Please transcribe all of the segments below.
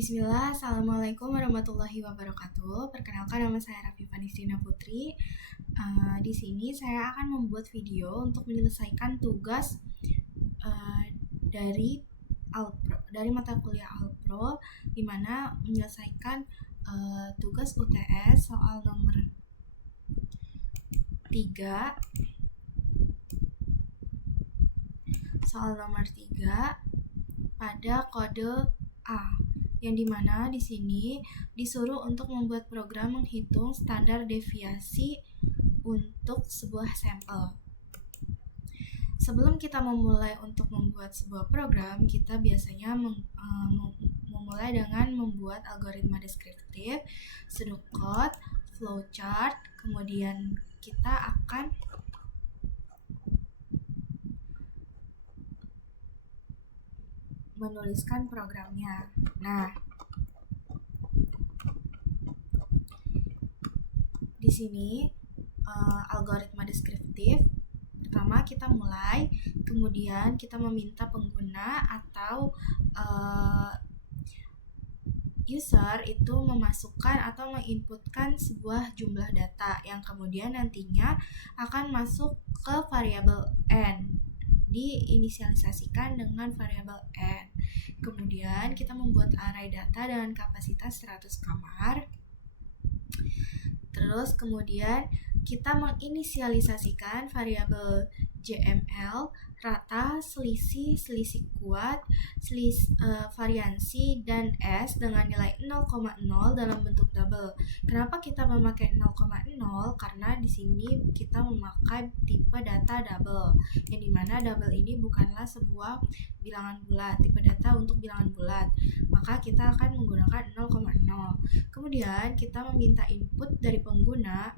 Bismillah, Assalamualaikum warahmatullahi wabarakatuh. Perkenalkan, nama saya Raffi Vanistina Putri. Di sini saya akan membuat video untuk menyelesaikan tugas dari mata kuliah Alpro, di mana menyelesaikan tugas UTS soal nomor 3 pada kode A, yang dimana di sini disuruh untuk membuat program menghitung standar deviasi untuk sebuah sampel. Sebelum kita memulai untuk membuat sebuah program, kita biasanya memulai dengan membuat algoritma deskriptif, pseudocode, flowchart, kemudian kita akan menuliskan programnya. Nah, di sini algoritma deskriptif. Pertama kita mulai, kemudian kita meminta pengguna atau user itu memasukkan atau menginputkan sebuah jumlah data yang kemudian nantinya akan masuk ke variabel n, diinisialisasikan dengan variabel n. Kemudian kita membuat array data dengan kapasitas 100 kamar. Terus kemudian kita menginisialisasikan variabel JML, rata, selisih kuat, variansi, dan S dengan nilai 0,0 dalam bentuk double. Kenapa kita memakai 0,0? Karena di sini kita memakai tipe data double, yang dimana double ini bukanlah sebuah bilangan bulat, tipe data untuk bilangan bulat, maka kita akan menggunakan 0,0. Kemudian kita meminta input dari pengguna,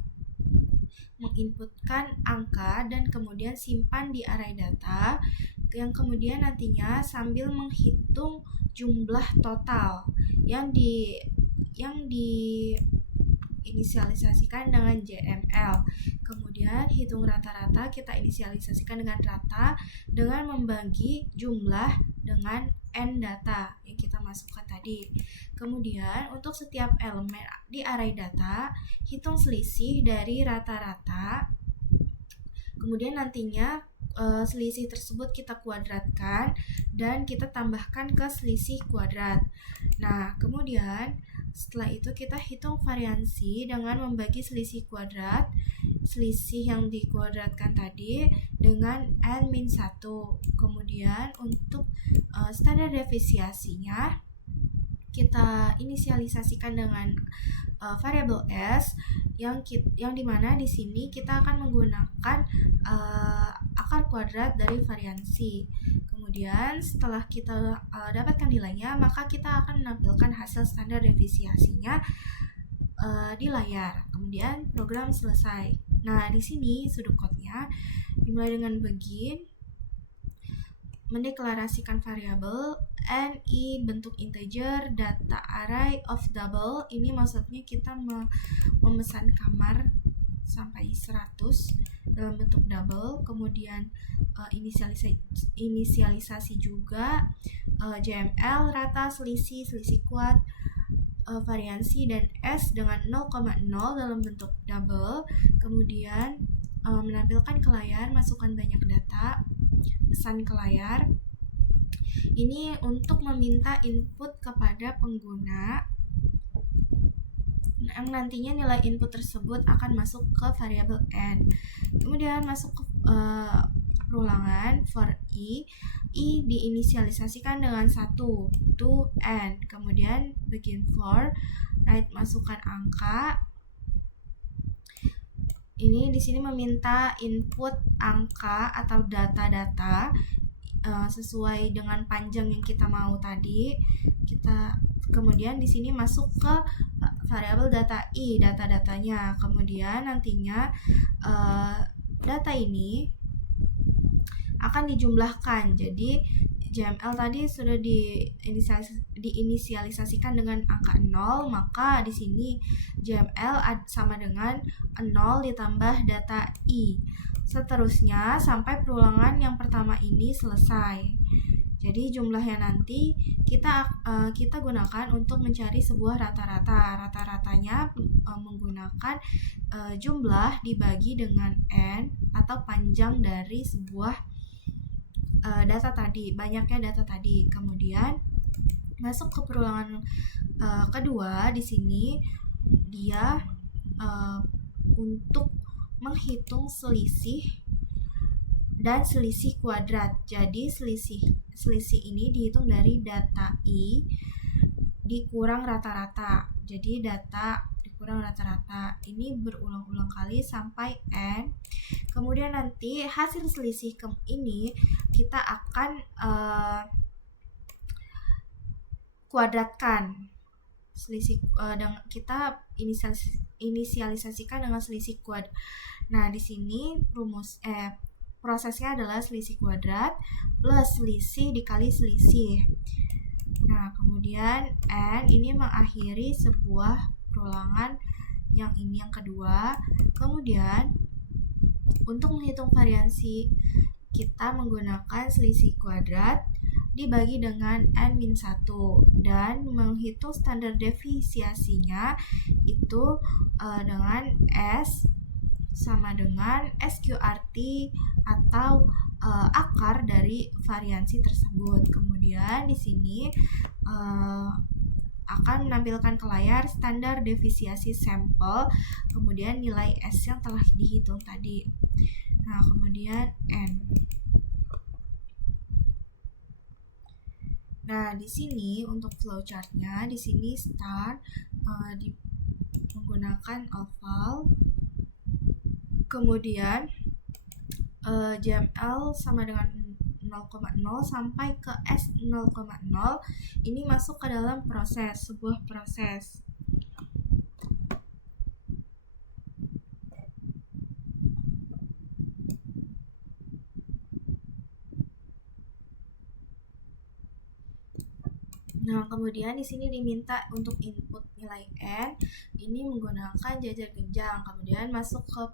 menginputkan angka dan kemudian simpan di array data, yang kemudian nantinya sambil menghitung jumlah total yang diinisialisasikan dengan JML. Kemudian hitung rata-rata kita inisialisasikan dengan rata dengan membagi jumlah dengan n data yang kita masukkan tadi. Kemudian untuk setiap elemen di array data, hitung selisih dari rata-rata. Kemudian nantinya selisih tersebut kita kuadratkan dan kita tambahkan ke selisih kuadrat. Nah, kemudian setelah itu kita hitung variansi dengan membagi selisih kuadrat, selisih yang dikuadratkan tadi, dengan n-1. Kemudian untuk standar deviasinya kita inisialisasikan dengan variabel S, yang dimana di sini kita akan menggunakan akar kuadrat dari variansi. Kemudian setelah kita dapatkan nilainya, maka kita akan menampilkan hasil standar deviasinya di layar. Kemudian program selesai. Nah, di sini pseudocode-nya dimulai dengan begin, mendeklarasikan variabel ni bentuk integer data array of double. Ini maksudnya kita memesan kamar sampai 100 dalam bentuk double. Kemudian inisialisasi juga JML, rata, selisih kuat, variansi, dan S dengan 0,0 dalam bentuk double. Kemudian menampilkan ke layar, masukkan banyak data, pesan ke layar. Ini untuk meminta input kepada pengguna, yang nantinya nilai input tersebut akan masuk ke variabel n. Kemudian masuk ke perulangan for i diinisialisasikan dengan 1 to n. Kemudian begin for write, masukkan angka. Ini di sini meminta input angka atau data-data sesuai dengan panjang yang kita mau tadi. Kita kemudian di sini masuk ke variabel data i, data-datanya. Kemudian nantinya data ini akan dijumlahkan. Jadi JML tadi sudah diinisialisasikan dengan angka 0, maka di sini JML sama dengan 0 ditambah data i. Seterusnya sampai perulangan yang pertama ini selesai. Jadi jumlahnya nanti kita gunakan untuk mencari sebuah rata-rata. Rata-ratanya menggunakan jumlah dibagi dengan n atau panjang dari sebuah data tadi, banyaknya data tadi. Kemudian masuk ke perulangan kedua, di sini dia untuk menghitung selisih dan selisih kuadrat. Jadi selisih ini dihitung dari data I dikurang rata-rata. Jadi data dikurang rata-rata ini berulang-ulang kali sampai n. Kemudian nanti hasil selisih ini kita akan kuadratkan. Selisih kita inisialisasikan dengan selisih kuadrat. Nah, di sini prosesnya adalah selisih kuadrat plus selisih dikali selisih. Nah, kemudian n ini mengakhiri sebuah perulangan yang ini yang kedua. Kemudian untuk menghitung variansi kita menggunakan selisih kuadrat dibagi dengan n-1 dan menghitung standar defisiasinya itu dengan S sama dengan SQRT atau akar dari variansi tersebut. Kemudian di sini akan menampilkan ke layar standar defisiasi sampel, kemudian nilai S yang telah dihitung tadi. Nah, kemudian N. Nah, di sini untuk flowchartnya, di sini start menggunakan oval, kemudian JML sama dengan 0,0 sampai ke S 0,0 ini masuk ke dalam sebuah proses. Nah, kemudian di sini diminta untuk input nilai n ini menggunakan jajar genjang. Kemudian masuk ke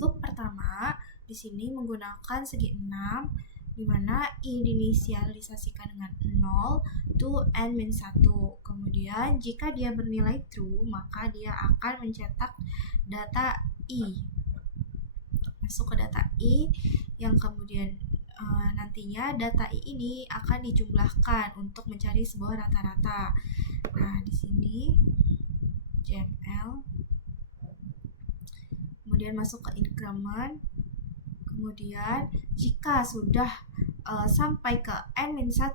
loop pertama, di sini menggunakan segi 6 di mana I diinisialisasikan dengan 0 to n-1. Kemudian jika dia bernilai true, maka dia akan mencetak data I. Masuk ke data I yang kemudian nantinya data I ini akan dijumlahkan untuk mencari sebuah rata-rata. Nah, di sini JML, kemudian masuk ke increment, kemudian jika sudah sampai ke n-1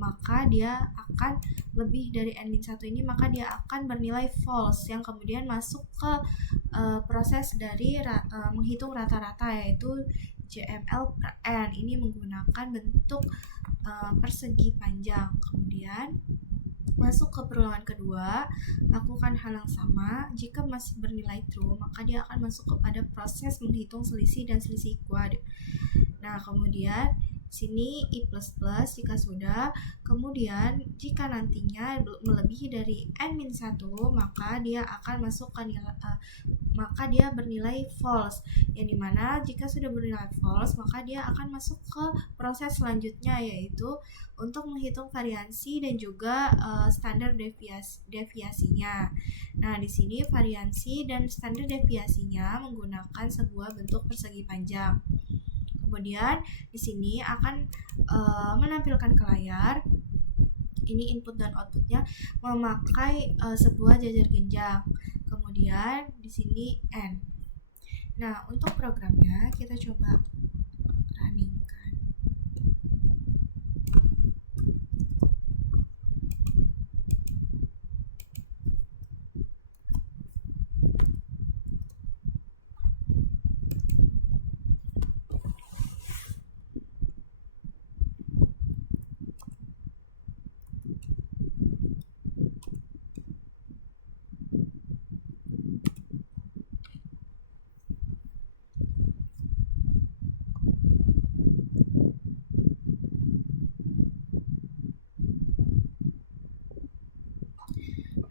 maka dia akan lebih dari n-1 ini, maka dia akan bernilai false yang kemudian masuk ke proses dari menghitung rata-rata, yaitu JML per n. Ini menggunakan bentuk persegi panjang. Kemudian masuk ke perulangan kedua, lakukan hal yang sama. Jika masih bernilai true, maka dia akan masuk kepada proses menghitung selisih dan selisih kuadrat. Nah, kemudian sini I++ jika sudah. Kemudian jika nantinya melebihi dari n-1 maka dia akan masuk ke maka dia bernilai false, yang dimana jika sudah bernilai false maka dia akan masuk ke proses selanjutnya, yaitu untuk menghitung variansi dan juga standar deviasinya. Nah, di sini variansi dan standar deviasinya menggunakan sebuah bentuk persegi panjang. Kemudian di sini akan menampilkan ke layar ini input dan outputnya memakai sebuah jajar genjang. Kemudian di sini n. Nah, untuk programnya kita coba runningkan.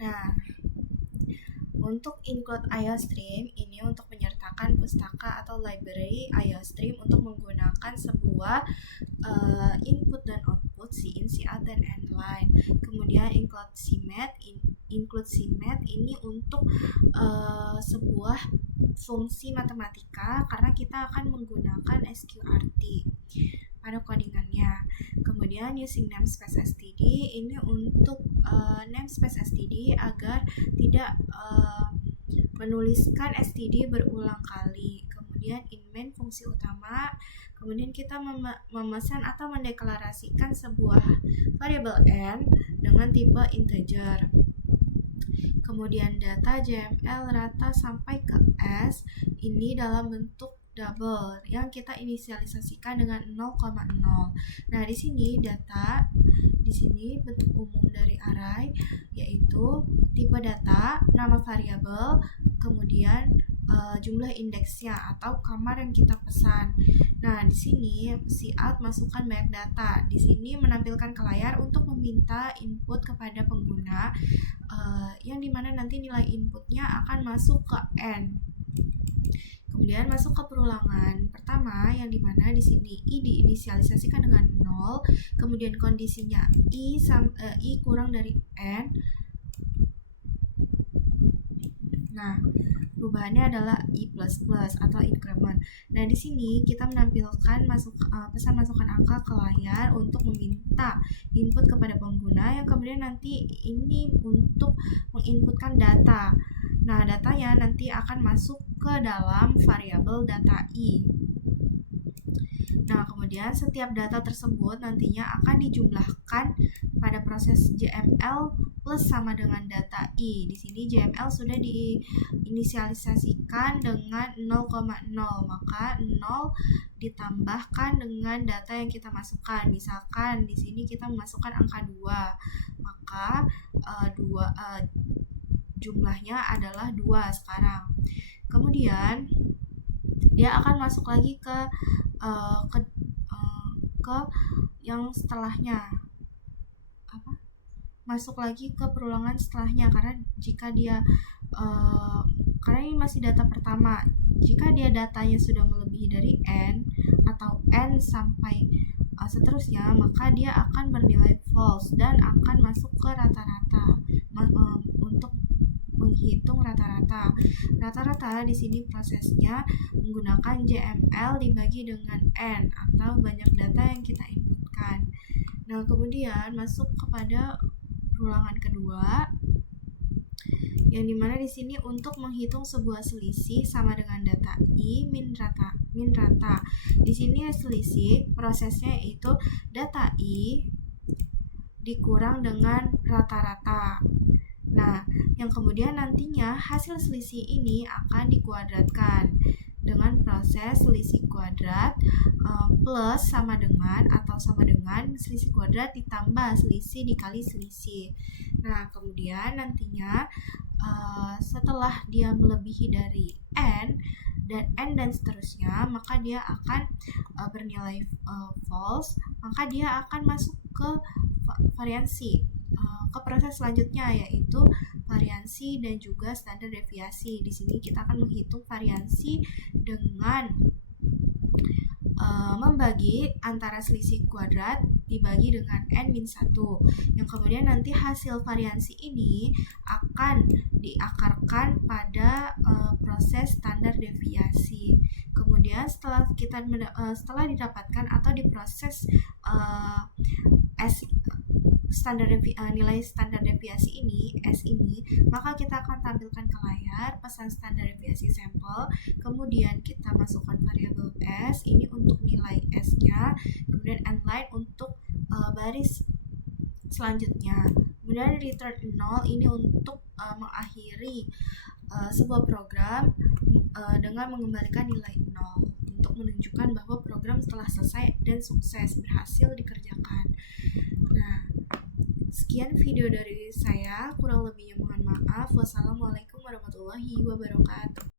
Nah, Untuk include IOStream ini untuk menyertakan pustaka atau library IOStream untuk menggunakan sebuah input dan output in, out, dan line. Kemudian include CMAT ini untuk sebuah fungsi matematika karena kita akan menggunakan SQRT pada codingannya. Kemudian using namespace std ini untuk namespace std agar tidak menuliskan std berulang kali. Kemudian in main fungsi utama, kemudian kita memesan atau mendeklarasikan sebuah variabel n dengan tipe integer. Kemudian data JML rata sampai ke S ini dalam bentuk double yang kita inisialisasikan dengan 0,0. Nah, di sini data, di sini bentuk umum dari array yaitu tipe data, nama variabel, kemudian jumlah indeksnya atau kamar yang kita pesan. Nah, di sini cout masukkan banyak data. Di sini menampilkan ke layar untuk meminta input kepada pengguna yang dimana nanti nilai inputnya akan masuk ke n. Kemudian masuk ke perulangan pertama yang dimana di sini i diinisialisasikan dengan 0, kemudian kondisinya i kurang dari n. Nah, perubahannya adalah i++ atau increment. Nah, di sini kita menampilkan pesan masukkan angka ke layar untuk meminta input kepada pengguna yang kemudian nanti ini untuk menginputkan data. Nah, datanya nanti akan masuk ke dalam variabel data i. Nah, kemudian setiap data tersebut nantinya akan dijumlahkan pada proses JML plus sama dengan data i. Di sini JML sudah diinisialisasikan dengan 0,0, maka 0 ditambahkan dengan data yang kita masukkan. Misalkan di sini kita memasukkan angka 2, maka jumlahnya adalah 2 sekarang. Kemudian dia akan masuk lagi ke yang setelahnya, masuk lagi ke perulangan setelahnya, karena jika dia karena ini masih data pertama, jika dia datanya sudah melebihi dari n atau n sampai seterusnya, maka dia akan bernilai false dan akan masuk ke rata-rata untuk menghitung rata-rata. Rata-rata di sini prosesnya menggunakan JML dibagi dengan n atau banyak data yang kita inputkan. Nah, kemudian masuk kepada perulangan kedua yang dimana di sini untuk menghitung sebuah selisih sama dengan data i min rata. Di sini selisih prosesnya yaitu data i dikurang dengan rata-rata. Nah, yang kemudian nantinya hasil selisih ini akan dikuadratkan dengan proses selisih kuadrat plus sama dengan atau sama dengan selisih kuadrat ditambah selisih dikali selisih. Nah, kemudian nantinya setelah dia melebihi dari n dan seterusnya, maka dia akan bernilai false, maka dia akan masuk ke variansi, ke proses selanjutnya yaitu variansi dan juga standar deviasi. Di sini kita akan menghitung variansi dengan membagi antara selisih kuadrat dibagi dengan n-1, yang kemudian nanti hasil variansi ini akan diakarkan pada proses standar deviasi. Kemudian setelah didapatkan atau diproses nilai standar deviasi ini, S ini, maka kita akan tampilkan ke layar pesan standar deviasi sampel, kemudian kita masukkan variabel S ini untuk nilai S-nya, kemudian line untuk baris selanjutnya, kemudian return 0 ini untuk mengakhiri sebuah program dengan mengembalikan nilai 0 untuk menunjukkan bahwa program telah selesai dan sukses berhasil dikerjakan. Nah, sekian video dari saya, kurang lebihnya mohon maaf. Wassalamualaikum warahmatullahi wabarakatuh.